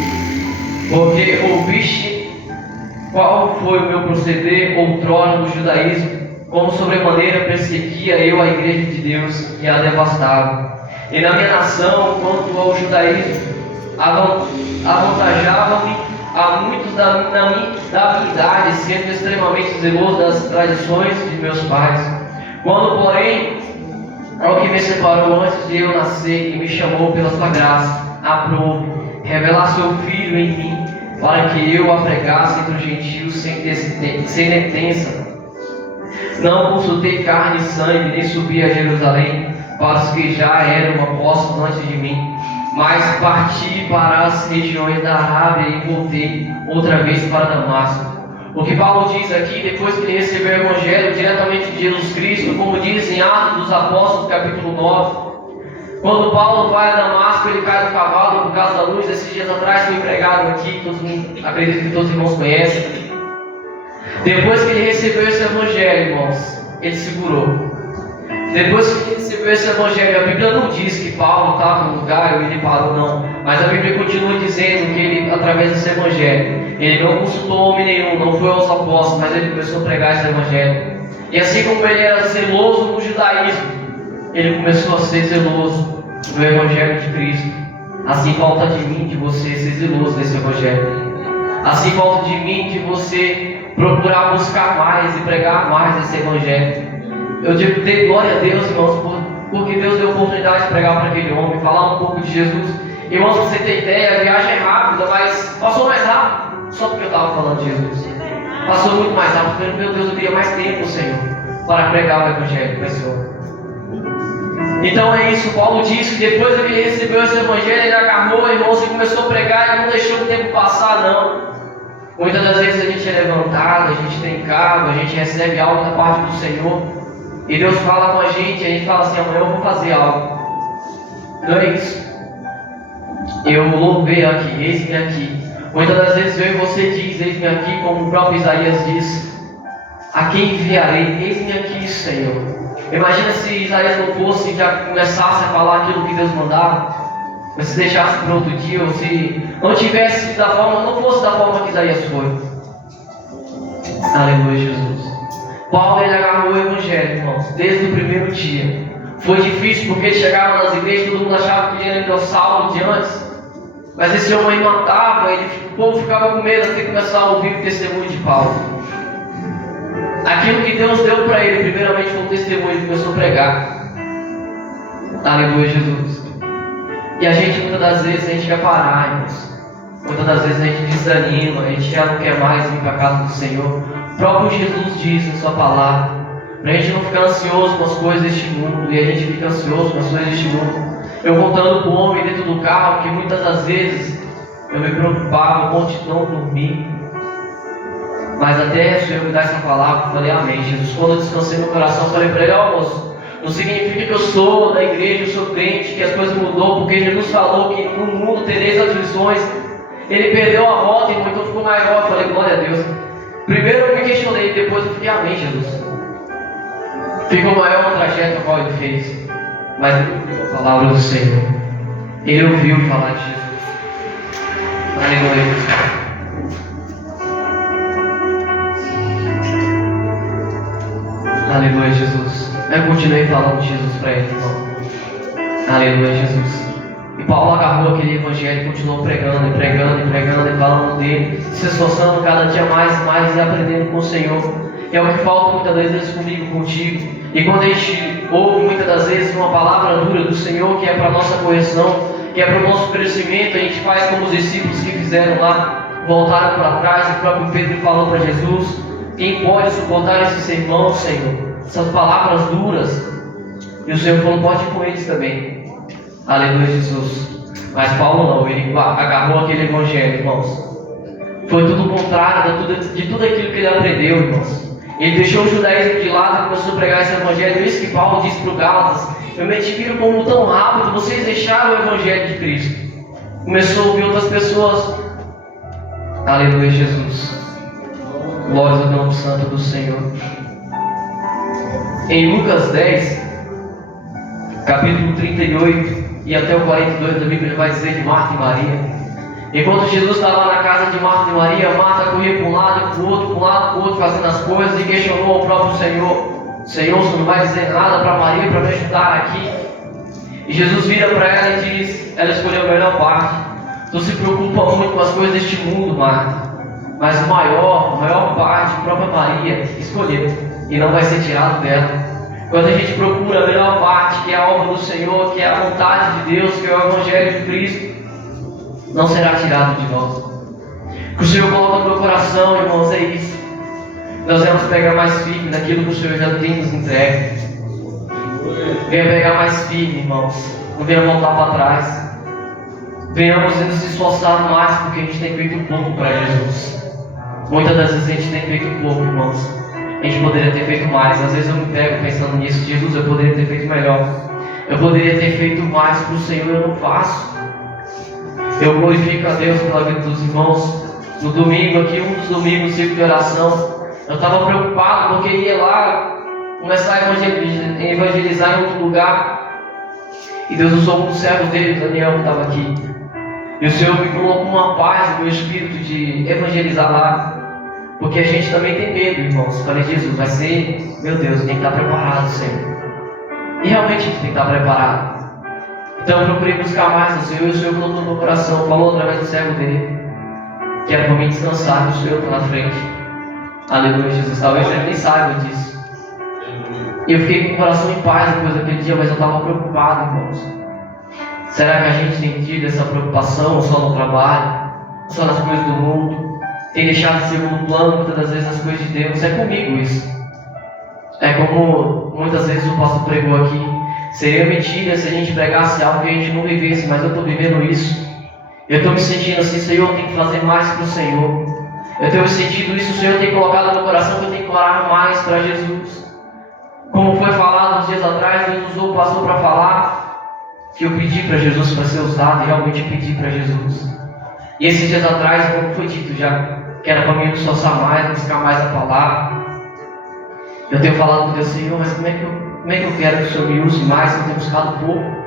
Porque ouviste qual foi o meu proceder outrora no judaísmo, como sobremaneira perseguia eu a igreja de Deus e a devastava. E na minha nação, quanto ao judaísmo, avantajava-me a muitos da minha idade, sendo extremamente zeloso das tradições de meus pais. Quando, porém, ao que me separou antes de eu nascer e me chamou pela sua graça, aprove revelar seu Filho em mim, para que eu a pregasse entre os gentios sem detença. Não consultei carne e sangue, nem subi a Jerusalém para os que já eram apóstolos antes de mim, mas parti para as regiões da Arábia e voltei outra vez para Damasco. O que Paulo diz aqui, depois que ele recebeu o Evangelho diretamente de Jesus Cristo, como diz em Atos dos Apóstolos, capítulo 9, quando Paulo vai a Damasco, ele cai do cavalo por causa da luz. Esses dias atrás foi pregado aqui, acredito que todos os irmãos conhecem. Depois que ele recebeu esse Evangelho, irmãos, ele segurou. Depois que ele recebeu esse Evangelho, a Bíblia não diz que Paulo estava no lugar e ele parou, não. Mas a Bíblia continua dizendo que ele, através desse Evangelho, ele não consultou homem nenhum, não foi aos apóstolos, mas ele começou a pregar esse Evangelho. E assim como ele era zeloso no judaísmo, ele começou a ser zeloso do Evangelho de Cristo. Assim falta de mim, de você, ser zeloso desse Evangelho. Assim falta de mim, de você procurar buscar mais e pregar mais esse evangelho. Eu digo, dê glória a Deus, irmãos, porque Deus deu a oportunidade de pregar para aquele homem, falar um pouco de Jesus. Irmãos, você tem ideia, a viagem é rápida, mas passou mais rápido, só porque eu estava falando de Jesus. Passou muito mais rápido, falei, meu Deus, eu queria mais tempo, Senhor, para pregar o evangelho para esse homem. Então é isso, Paulo diz que depois que ele recebeu esse evangelho, ele agarrou, irmãos, e começou a pregar e não deixou o tempo passar, não. Muitas das vezes a gente é levantado, a gente tem cargo, a gente recebe algo da parte do Senhor, e Deus fala com a gente fala assim, amanhã eu vou fazer algo. Não é isso. Eu louvei aqui, eis-me aqui. Muitas das vezes eu e você diz, eis-me aqui, como o próprio Isaías diz, a quem enviarei? Eis-me aqui, Senhor. Imagina se Isaías não fosse e já começasse a falar aquilo que Deus mandava, ou se deixasse para outro dia, ou se não tivesse da forma, não fosse da forma que Isaías foi. Aleluia, Jesus. Paulo, ele agarrou o evangelho, irmãos, desde o primeiro dia. Foi difícil porque ele chegava nas igrejas, todo mundo achava que ele era o Saulo de antes. Mas esse homem matava, o povo ficava com medo até começar a ouvir o testemunho de Paulo. Aquilo que Deus deu para ele, primeiramente foi um testemunho, ele começou a pregar. Aleluia, Jesus. E a gente, muitas das vezes, a gente quer parar, irmãos. Muitas das vezes a gente desanima, a gente já não quer mais vir para a casa do Senhor. O próprio Jesus diz em sua palavra, para a gente não ficar ansioso com as coisas deste mundo, e a gente fica ansioso com as coisas deste mundo. Eu contando com o homem dentro do carro, que muitas das vezes eu me preocupava, a multidão dormir. Mas até o Senhor me dar essa palavra, eu falei, amém, Jesus. Quando eu descansei no coração, eu falei para ele, moço, não significa que eu sou da igreja, eu sou crente, que as coisas mudou, porque Jesus falou que no mundo tereis aflições. Ele perdeu a rota, então ficou maior. Eu falei, glória a Deus. Primeiro eu me questionei, depois eu fiquei, amém, Jesus. Ficou maior o trajeto qual ele fez. Mas ele ouviu a palavra do Senhor. Ele ouviu falar de Jesus. Aleluia, Jesus. Aleluia, Jesus. Eu continuei falando de Jesus para ele, irmão. Aleluia, Jesus. E Paulo agarrou aquele evangelho e continuou pregando, e pregando, e pregando, e falando dele, se esforçando cada dia mais e mais e aprendendo com o Senhor. E é o que falta muitas das vezes comigo, contigo. E quando a gente ouve muitas das vezes uma palavra dura do Senhor, que é para a nossa correção, que é para o nosso crescimento, a gente faz como os discípulos que fizeram lá, voltaram para trás, e o próprio Pedro falou para Jesus, quem pode suportar esse sermão, Senhor? Essas palavras duras. E o Senhor falou, pode ir com eles também. Aleluia, Jesus. Mas Paulo não, ele agarrou aquele evangelho, irmãos. Foi tudo o contrário de tudo aquilo que ele aprendeu, irmãos. Ele deixou o judaísmo de lado e começou a pregar esse evangelho. Isso que Paulo disse para o Gálatas, eu me admiro como tão rápido vocês deixaram o evangelho de Cristo. Começou a ouvir outras pessoas. Aleluia, Jesus. Glória ao nome santo do Senhor. Em Lucas 10, capítulo 38 e até o 42 da Bíblia, vai dizer de Marta e Maria. Enquanto Jesus estava na casa de Marta e Maria, Marta corria para um lado e para o outro, para um lado e para o outro, fazendo as coisas, e questionou ao próprio Senhor: Senhor, você não vai dizer nada para Maria para me ajudar aqui? E Jesus vira para ela e diz: ela escolheu a melhor parte. Tu se preocupa muito com as coisas deste mundo, Marta, mas a maior parte, a própria Maria escolheu, e não vai ser tirado dela. Quando a gente procura a melhor parte, que é a obra do Senhor, que é a vontade de Deus, que é o Evangelho de Cristo, não será tirado de nós. O que o Senhor coloca no meu coração, irmãos, é isso. Nós vamos pegar mais firme naquilo que o Senhor já tem nos entregue. Venha pegar mais firme, irmãos. Não venha voltar para trás. Venhamos nos esforçar mais, porque a gente tem feito pouco para Jesus. Muitas das vezes a gente tem feito pouco, irmãos. A gente poderia ter feito mais. Às vezes eu me pego pensando nisso. Jesus, eu poderia ter feito melhor. Eu poderia ter feito mais para o Senhor, eu não faço. Eu glorifico a Deus pela vida dos irmãos. No domingo aqui, um dos domingos, ciclo de oração, eu estava preocupado porque ia lá começar a evangelizar em outro lugar. E Deus usou um servo dele, o Daniel, que estava aqui. E o Senhor me colocou uma paz no meu espírito de evangelizar lá. Porque a gente também tem medo, irmãos. Eu falei, Jesus, vai ser, meu Deus, tem que estar preparado, Senhor. E realmente a gente tem que estar preparado. Então eu procurei buscar mais no Senhor, e o Senhor colocou no meu coração, falou através do servo dele. que era para mim descansar, que o Senhor está na frente. Aleluia, Jesus. Talvez ele nem saiba disso. E eu fiquei com o coração em paz depois daquele dia, mas eu estava preocupado, irmãos. Será que a gente tem tido essa preocupação só no trabalho, só nas coisas do mundo? Tem deixado de segundo plano muitas das vezes as coisas de Deus? É comigo isso. É como muitas vezes o pastor pregou aqui. Seria mentira se a gente pregasse algo que a gente não vivesse, mas eu estou vivendo isso. Eu estou me sentindo assim, Senhor, eu tenho que fazer mais para o Senhor. Eu tenho me sentido isso, o Senhor tem colocado no meu coração que eu tenho que orar mais para Jesus. Como foi falado uns dias atrás, Deus usou o pastor para falar que eu pedi para Jesus para ser usado, e realmente pedi para Jesus. E esses dias atrás, como foi dito já, que era para mim me esforçar mais, buscar mais a palavra. Eu tenho falado com Deus, Senhor, mas como é que eu quero que o Senhor me use mais se eu tenho buscado pouco?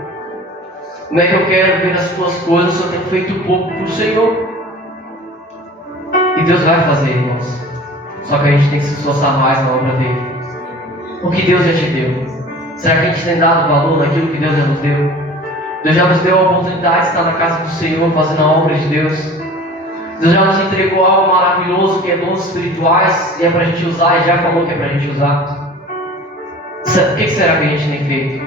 Como é que eu quero ver as tuas coisas se eu tenho feito pouco para o Senhor? E Deus vai fazer, irmãos. Só que a gente tem que se esforçar mais na obra dele. O que Deus já te deu? Será que a gente tem dado valor naquilo que Deus já nos deu? Deus já nos deu a oportunidade de estar na casa do Senhor, fazendo a obra de Deus. Deus já nos entregou algo maravilhoso, que é dons espirituais, e é para a gente usar, e já falou que é para a gente usar. O que será que a gente tem feito?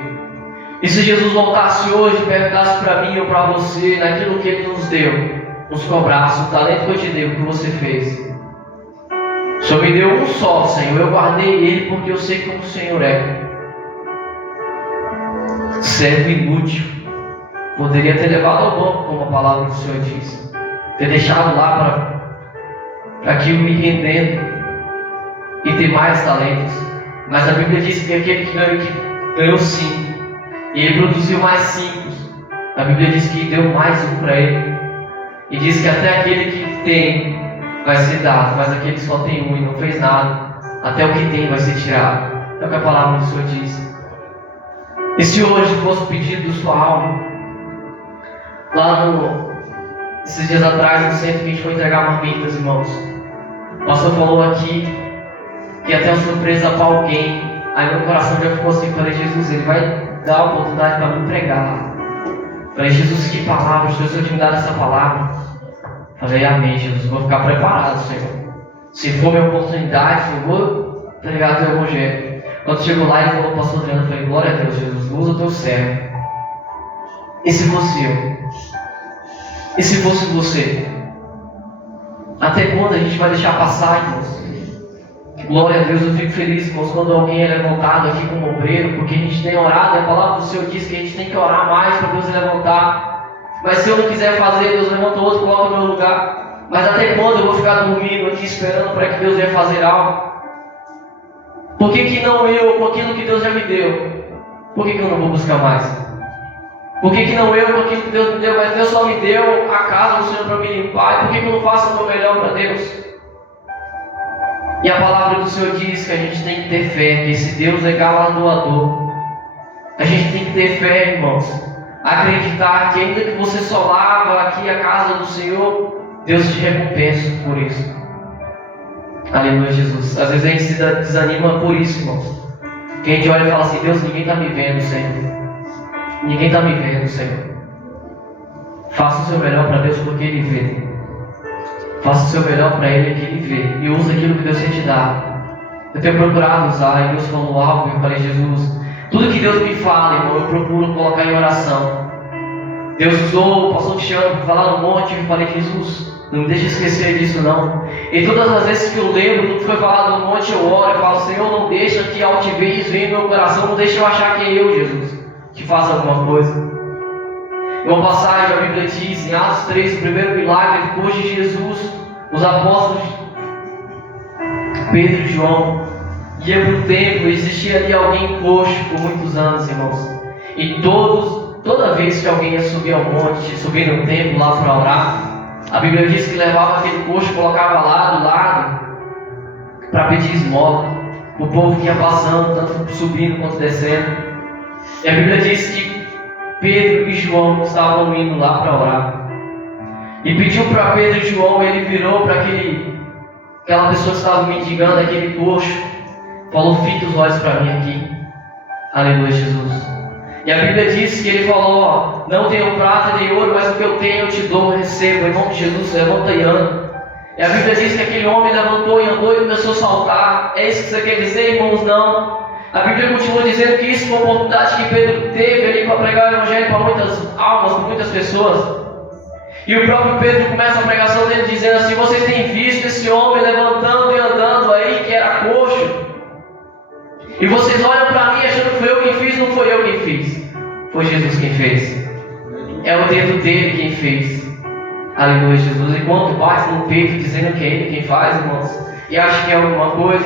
E se Jesus voltasse hoje e perguntasse para mim ou para você, naquilo que Ele nos deu, nos cobrasse o talento que eu te dei, o que você fez? O Senhor me deu um só, Senhor, eu guardei ele porque eu sei como o Senhor é. Servo inútil. Poderia ter levado ao banco, como a palavra do Senhor diz. Ter deixado lá para aquilo me rendendo e ter mais talentos. Mas a Bíblia diz que aquele que ganhou 5 e ele produziu mais 5. A Bíblia diz que deu mais 1 para ele. E diz que até aquele que tem vai ser dado, mas aquele que só tem 1 e não fez nada, até o que tem vai ser tirado. É o que a palavra do Senhor diz. E se hoje fosse o pedido da sua alma, esses dias atrás, no centro que a gente foi entregar marmitas, irmãos, o pastor falou aqui que até uma surpresa para alguém. Aí meu coração já ficou assim, falei, Jesus, ele vai dar a oportunidade para me pregar. Falei, Jesus, que palavra, se o Senhor me dar essa palavra. Falei, amém, Jesus, vou ficar preparado, Senhor. Se for minha oportunidade, eu vou pregar teu evangelho. Quando chegou lá, ele falou para o pastor Adriano, eu falei, glória a Deus, Jesus, usa o teu servo. E se fosse eu? E se fosse você? Até quando a gente vai deixar passar, irmãos? Glória a Deus, eu fico feliz, irmãos, quando alguém é levantado aqui como obreiro, porque a gente tem orado, e a palavra do Senhor diz que a gente tem que orar mais para Deus levantar. Mas se eu não quiser fazer, Deus levanta outro, coloca no meu lugar. Mas até quando eu vou ficar dormindo aqui esperando para que Deus venha fazer algo? Por que não eu, com aquilo que Deus já me deu? Por que eu não vou buscar mais? Por que não eu, com aquilo que Deus me deu? Mas Deus só me deu a casa do Senhor para me limpar. Por que eu não faço o meu melhor para Deus? E a palavra do Senhor diz que a gente tem que ter fé, que esse Deus é galardoador. A gente tem que ter fé, irmãos. Acreditar que ainda que você só lava aqui a casa do Senhor, Deus te recompensa por isso. Aleluia, Jesus. Às vezes a gente se desanima por isso, irmãos. Que a gente olha e fala assim, Deus, ninguém está me vendo, Senhor. Ninguém está me vendo, Senhor. Faça o seu melhor para Deus porque Ele vê. Faça o seu melhor para Ele que Ele vê. E use aquilo que Deus quer te dar. Eu tenho procurado usar, e Deus falou algo, e eu falei, Jesus, tudo que Deus me fala, irmão, eu procuro colocar em oração. Deus usou o pastor Cristiano para falar no monte, e eu falei, Jesus, não me deixe esquecer disso não. E todas as vezes que eu lembro do que foi falado no monte, eu oro e falo, Senhor, não deixa que a altivez venha no meu coração, não deixa eu achar que é eu, Jesus, que faça alguma coisa. Uma passagem, a Bíblia diz, em Atos 3, o primeiro milagre, depois de Jesus, os apóstolos Pedro e João iam para o templo, existia ali alguém coxo por muitos anos, irmãos. E toda vez que alguém ia subir ao monte, subir no templo lá para orar, a Bíblia diz que levava aquele coxo, colocava lá do lado para pedir esmola. O povo que ia passando, tanto subindo quanto descendo. E a Bíblia diz que Pedro e João estavam indo lá para orar. E pediu para Pedro e João, ele virou para aquela pessoa que estava mendigando, aquele coxo, falou, fita os olhos para mim aqui. Aleluia, Jesus. E a Bíblia diz que ele falou, não tenho prata nem ouro, mas o que eu tenho eu te dou, eu recebo. Em nome de Jesus, levanta e anda. E a Bíblia diz que aquele homem levantou e andou e começou a saltar. É isso que você quer dizer, irmãos? Não. A Bíblia continua dizendo que isso foi uma oportunidade que Pedro teve ali para pregar o Evangelho para muitas almas, para muitas pessoas. E o próprio Pedro começa a pregação dele dizendo assim: vocês têm visto esse homem levantando e andando aí, que era coxo. E vocês olham para mim achando que foi eu quem fiz. Não foi eu quem fiz, foi Jesus quem fez. É o dedo dele quem fez. Aleluia, Jesus. Enquanto bate no peito dizendo que é ele quem faz, irmãos, e acha que é alguma coisa,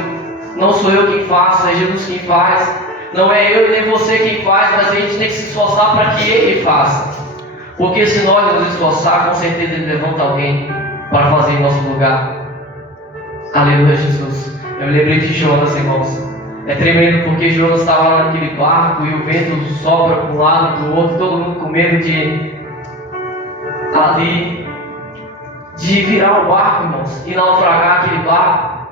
não sou eu quem faço, é Jesus quem faz. Não é eu nem você quem faz, mas a gente tem que se esforçar para que ele faça. Porque se nós nos esforçar, com certeza ele levanta alguém para fazer em nosso lugar. Aleluia, Jesus. Eu me lembrei de Jonas, irmãos. É tremendo porque Jonas estava naquele barco e o vento sopra para um lado, para o outro, todo mundo com medo de virar o barco, irmãos, e naufragar aquele barco.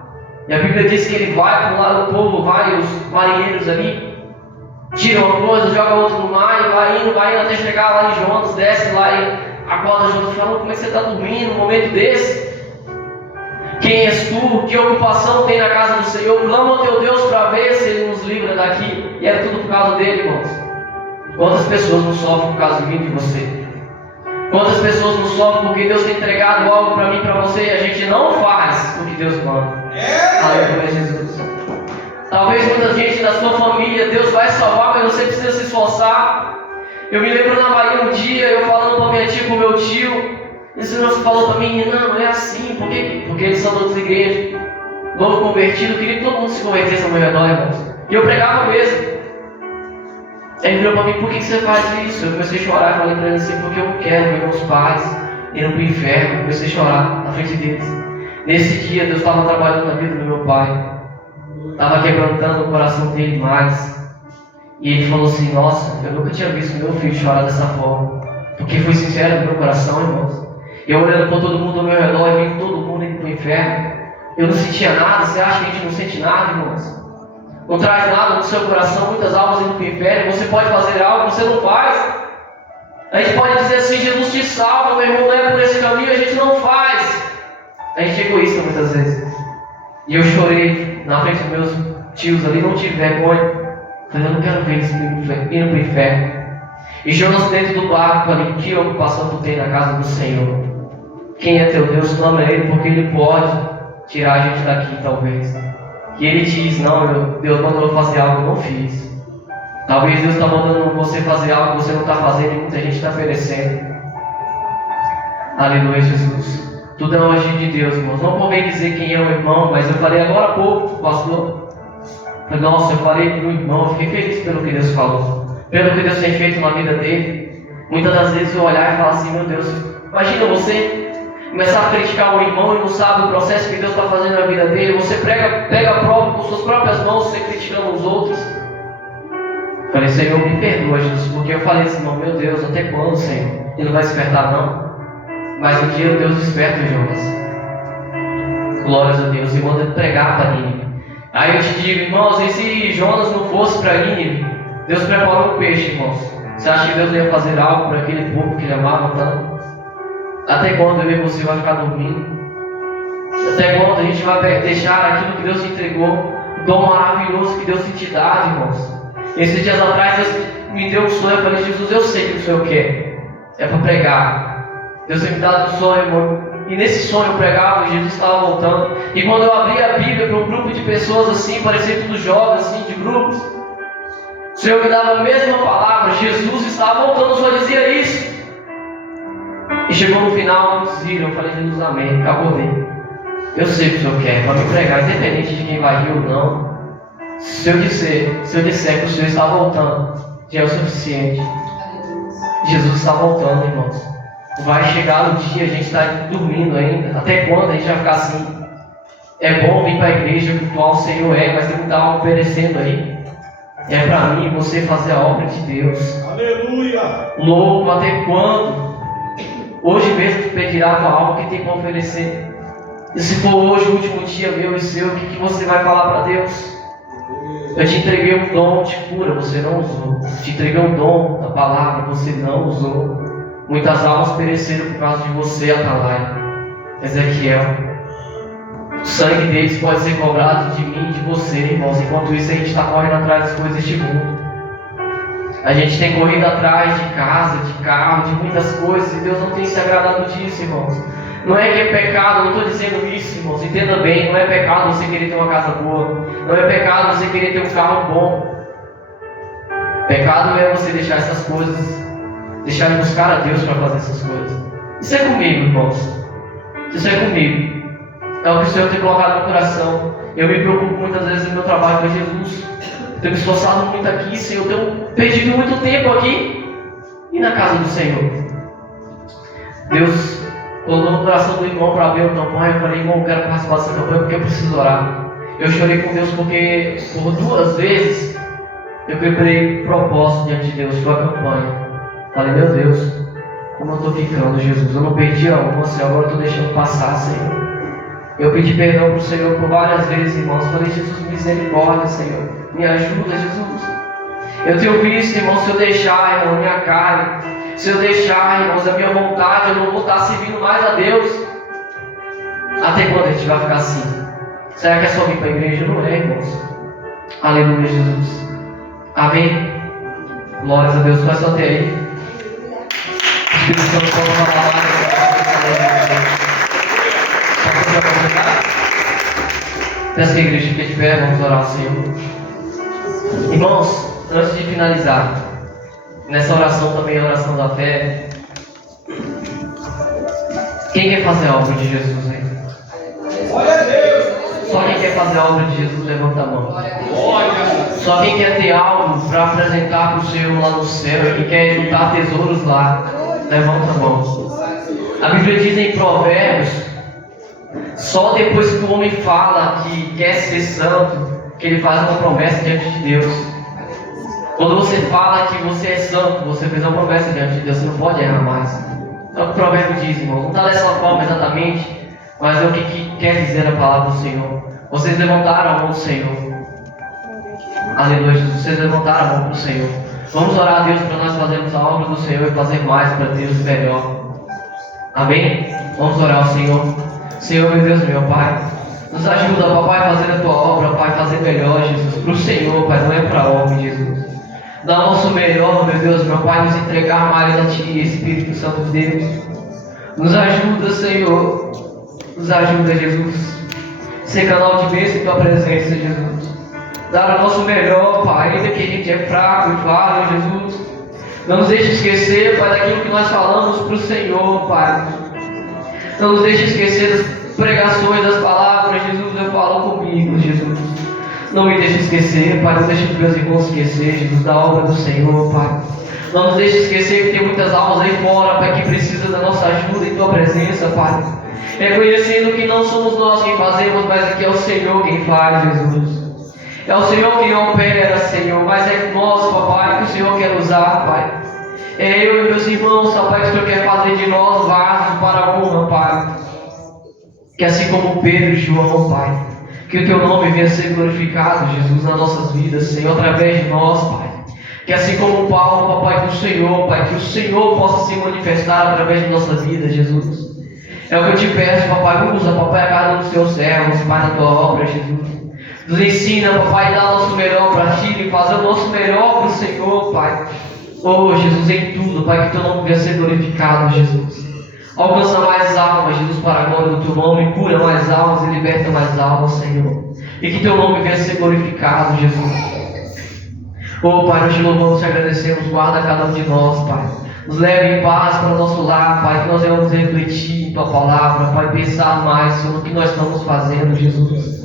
E a Bíblia diz que ele vai para um lado, o povo vai, os marinheiros ali, tira uma coisa, joga outra no mar e vai indo até chegar lá em Jonas, desce lá e acorda Jonas e fala: como é que você está dormindo num momento desse? Quem és tu? Que ocupação tem na casa do Senhor? Clama ao teu Deus para ver se Ele nos livra daqui. E era tudo por causa dele, irmãos. Quantas pessoas não sofrem por causa de mim e de você? Quantas pessoas não sofrem porque Deus tem entregado algo para mim e para você e a gente não faz o que Deus manda? Aleluia, Jesus. Talvez muita gente da sua família Deus vai salvar, mas você precisa se esforçar. Eu me lembro na Bahia um dia, eu falando para minha tia, para o meu tio, e o Senhor falou para mim: não é assim. Por quê? Porque eles são de outras igrejas. Novo convertido, eu queria que todo mundo se convertesse ao meu redor, irmãos. E eu pregava mesmo. Ele virou para mim: por que você faz isso? Eu comecei a chorar e falei para ele assim: porque eu não quero ver meus pais indo para o inferno. Eu comecei a chorar na frente deles. Nesse dia, Deus estava trabalhando na vida do meu pai. Estava quebrantando o coração dele mais. E ele falou assim: nossa, eu nunca tinha visto meu filho chorar dessa forma. Porque foi sincero no meu coração, irmãos. Eu olhando para todo mundo ao meu redor e vendo todo mundo indo para o inferno. Eu não sentia nada. Você acha que a gente não sente nada, irmãos? Não traz nada no seu coração, muitas almas indo para o inferno. Você pode fazer algo, você não faz. A gente pode dizer assim: Jesus te salva, meu irmão, não é por esse caminho. A gente não faz. A gente é egoísta muitas vezes. E eu chorei na frente dos meus tios ali, não tive vergonha. Falei: eu não quero ver eles indo para o inferno. E Jonas dentro do barco ali: que ocupação tu tem na casa do Senhor? Quem é teu Deus? Clama a Ele, porque Ele pode tirar a gente daqui, talvez. E Ele diz: não, Deus mandou eu fazer algo, eu não fiz. Talvez Deus está mandando você fazer algo que você não está fazendo e muita gente está perecendo. Aleluia, Jesus. Tudo é um agir de Deus, irmãos. Não convém dizer quem é o irmão, mas eu falei agora há pouco, pastor. Nossa, eu falei para o irmão, eu fiquei feliz pelo que Deus falou, pelo que Deus tem feito na vida dele. Muitas das vezes eu olhar e falar assim: meu Deus, imagina você começar a criticar o irmão e não sabe o processo que Deus está fazendo na vida dele. Você pega a prova com suas próprias mãos, você criticando os outros. Falei: Senhor, me perdoa, Jesus, porque eu falei assim: meu Deus, até quando, Senhor? Ele não vai despertar, não? Mas um dia Deus desperta Jonas. Glórias a Deus. E manda pregar para Nínive. Aí eu te digo, irmãos, e se Jonas não fosse para Nínive? Deus preparou o peixe, irmãos. Você acha que Deus ia fazer algo para aquele povo que ele amava tanto? Até quando eu e você vai ficar dormindo? Até quando a gente vai deixar aquilo que Deus te entregou, o dom maravilhoso que Deus te dá, irmãos? Esses dias atrás Deus me deu um sonho. Eu falei: Jesus, eu sei que o Senhor quer. É para pregar. Deus tem me dado um sonho, irmão. E nesse sonho eu pregava e Jesus estava voltando. E quando eu abri a Bíblia para um grupo de pessoas assim, parecia tudo jovens, assim, de grupos, o Senhor me dava a mesma palavra: Jesus estava voltando, só dizia isso. E chegou no final, muitos viram. Eu falei: Jesus, amém, acabou. Eu sei o que o Senhor quer, para me pregar, independente de quem vai rir ou não. Se eu disser que o Senhor está voltando, já é o suficiente. Jesus está voltando, irmãos. Vai chegar o dia, a gente está dormindo ainda. Até quando a gente vai ficar assim? É bom vir para a igreja, cultuar o Senhor, mas tem muita alma perecendo aí. É para mim e você fazer a obra de Deus. Aleluia! Louco, até quando? Hoje mesmo tu pedirá a tua alma que tem para oferecer. E se for hoje o último dia meu e seu, o que você vai falar para Deus? Eu te entreguei um dom de cura, você não usou. Te entreguei um dom da palavra, você não usou. Muitas almas pereceram por causa de você, Atalaia, Ezequiel. sangue deles pode ser cobrado de mim, de você, irmãos. Enquanto isso, a gente está correndo atrás das coisas deste mundo. A gente tem corrido atrás de casa, de carro, de muitas coisas, e Deus não tem se agradado disso, irmãos. Não é que é pecado, não estou dizendo isso, irmãos. Entenda bem, não é pecado você querer ter uma casa boa. Não é pecado você querer ter um carro bom. Pecado é você deixar essas coisas, deixar de buscar a Deus para fazer essas coisas. Isso é comigo, irmãos. Isso é comigo. É o que o Senhor tem colocado no coração. Eu me preocupo muitas vezes no meu trabalho com Jesus. Tenho me esforçado muito aqui, Senhor. Tenho perdido muito tempo aqui e na casa do Senhor. Deus colocou no coração do irmão para ver o campanha. Eu falei, irmão, eu quero participar dessa campanha porque eu preciso orar. Eu chorei com Deus porque por 2 vezes eu quebrei propósito diante de Deus com a campanha. Falei, meu Deus, como eu estou ficando, Jesus. Eu não perdi a uma, Senhor, agora eu estou deixando passar, Senhor. Eu pedi perdão para o Senhor por várias vezes, irmãos. Falei, Jesus, misericórdia, Senhor. Me ajuda, Jesus. Eu tenho visto, irmão, se eu deixar, irmão, minha carne, se eu deixar, irmãos, a minha vontade, eu não vou estar servindo mais a Deus. Até quando a gente vai ficar assim? Será que é só vir para a igreja? Não é, irmãos. Aleluia, Jesus. Amém. Glórias a Deus. Vai só ter aí. Espírito Santo, pode falar mais. Peço que a igreja fique de pé, vamos orar ao Senhor. Irmãos, antes de finalizar, nessa oração também, a oração da fé. Quem quer fazer a obra de Jesus aí? Glória a Deus. Só quem quer fazer a obra de Jesus, levanta a mão. Só quem quer ter algo para apresentar para o Senhor lá no céu, que quer juntar tesouros lá, levanta a mão. A Bíblia diz em Provérbios, só depois que o homem fala que quer ser santo, que ele faz uma promessa diante de Deus. Quando você fala que você é santo, você fez uma promessa diante de Deus, você não pode errar mais. É o que o provérbio diz, irmão. Não está dessa forma exatamente, mas é o que quer dizer a palavra do Senhor. Vocês levantaram a mão do Senhor. Aleluia, Jesus. Vocês levantaram a mão para o Senhor. Vamos orar a Deus para nós fazermos a obra do Senhor e fazer mais para Deus melhor. Amém? Vamos orar ao Senhor. Senhor, meu Deus, meu Pai, nos ajuda, papai, a fazer a tua obra, Pai, fazer melhor, Jesus, para o Senhor, Pai, não é para homem, Jesus. Dá o nosso melhor, meu Deus, meu Pai, nos entregar mais a Ti, Espírito Santo de Deus. Nos ajuda, Senhor, nos ajuda, Jesus. Ser canal de bênção em Tua presença, Jesus. Dar o nosso melhor, Pai, ainda que a gente é fraco e falho, Jesus. Não nos deixe esquecer, Pai, daquilo que nós falamos para o Senhor, Pai. Não nos deixe esquecer das pregações, das palavras, Jesus, eu falo comigo, Jesus. Não me deixe esquecer, Pai, não deixe os meus irmãos esquecer, Jesus, da obra do Senhor, Pai. Não nos deixe esquecer que tem muitas almas aí fora, Pai, que precisam da nossa ajuda em Tua presença, Pai. Reconhecendo que não somos nós quem fazemos, mas aqui é o Senhor quem faz, Jesus. É o Senhor quem opera, Senhor, mas é nós, Papai, que o Senhor quer usar, Pai. É eu e meus irmãos, Pai, que o Senhor quer fazer de nós vasos para a honra, Pai. Que assim como Pedro e João, Pai, que o Teu nome venha ser glorificado, Jesus, nas nossas vidas, Senhor, através de nós, Pai. Que assim como Paulo, Papai, que o Senhor, Pai, que o Senhor possa se manifestar através de nossas vidas, Jesus. É o que eu te peço, Papai, usa, Papai, a cada um dos Teus servos, Pai, na Tua obra, Jesus. Nos ensina, Papai, a dar o nosso melhor para Ti e fazer o nosso melhor para o Senhor, Pai. Oh, Jesus, em tudo, Pai, que Teu nome venha ser glorificado, Jesus. Alcança mais almas, Jesus, para a glória do Teu nome. Cura mais almas e liberta mais almas, Senhor. E que Teu nome venha ser glorificado, Jesus. Oh, Pai, nós te louvamos e te agradecemos. Guarda cada um de nós, Pai. Nos leve em paz para o nosso lar, Pai. Que nós venhamos refletir em Tua palavra, Pai. Pensar mais sobre o que nós estamos fazendo, Jesus.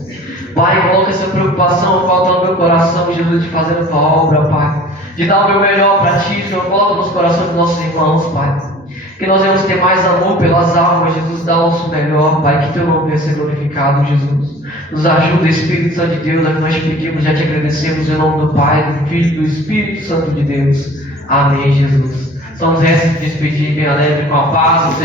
Pai, coloca essa preocupação, falta no meu coração, Jesus, de fazer a Tua obra, Pai. De dar o meu melhor para Ti, Senhor. Coloca nos corações dos nossos irmãos, Pai. Que nós venhamos ter mais amor pelas almas, Jesus. Dá o nosso melhor, Pai. Que Teu nome venha ser glorificado, Jesus. Nos ajuda, Espírito Santo de Deus, é o que nós te pedimos, já te agradecemos em nome do Pai, do Filho e do Espírito Santo de Deus. Amém, Jesus. Só nos resta despedir bem alegre com a paz.